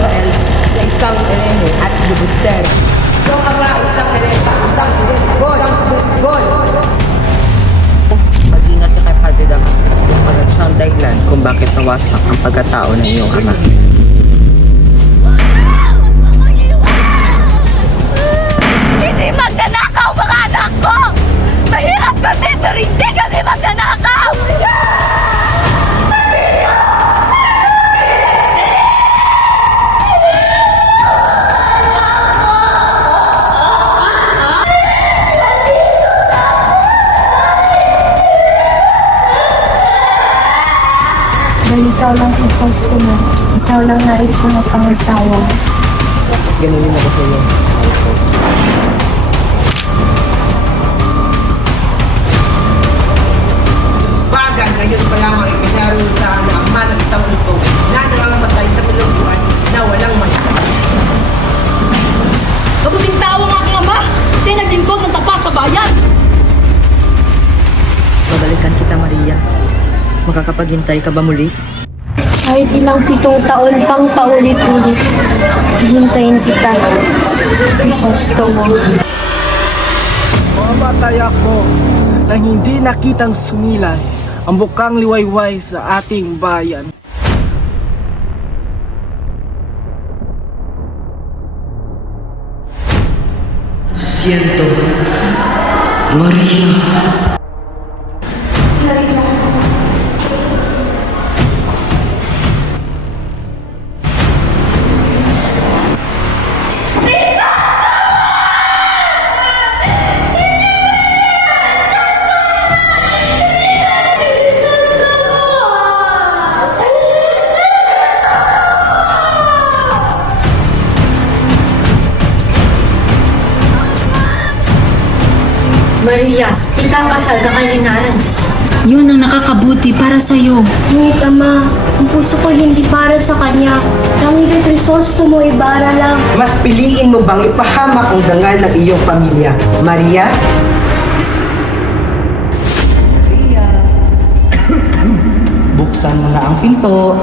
Rafael na isang Elene at si Buster. Yung ama, isang Elena, isang Gol. Mag-ingat ka kay Padre Damas pagkat siya ang dahilan kung bakit nawasak ang pagkatao ng iyong ama. Hindi magnanakaw mga anak ko! Mahirap kami pero hindi kami magnanakaw! Dahil ikaw lang isos ko na. Ikaw lang nais ko na pangasawa. Ganunin ako sa iyo. Bagan ngayon pa lamang ipinarusahan na ama ng isang luto na nangangamatay sa bilungguan na walang mayakas. Mabuting tao ang aking ama! Siya'y naglingkod ng tapat sa bayan! Babalikan kita, Maria. Makakapaghintay ka ba muli? Kahit ilang 7 taon pang paulit-ulit, hihintayin kita. Crisostomo. Mamatay ako nang hindi nakitang sumilay ang bukang liwayway sa ating bayan. Siento, Maria. Maria, ikakasal ka kay Linares. Yun ang nakakabuti para sa'yo. Ngunit ama, ang puso ko hindi para sa kanya. Tanging kay Crisostomo ibara lang. Mas piliin mo bang ipahamak ang dangal ng iyong pamilya, Maria? Buksan mo na ang pinto.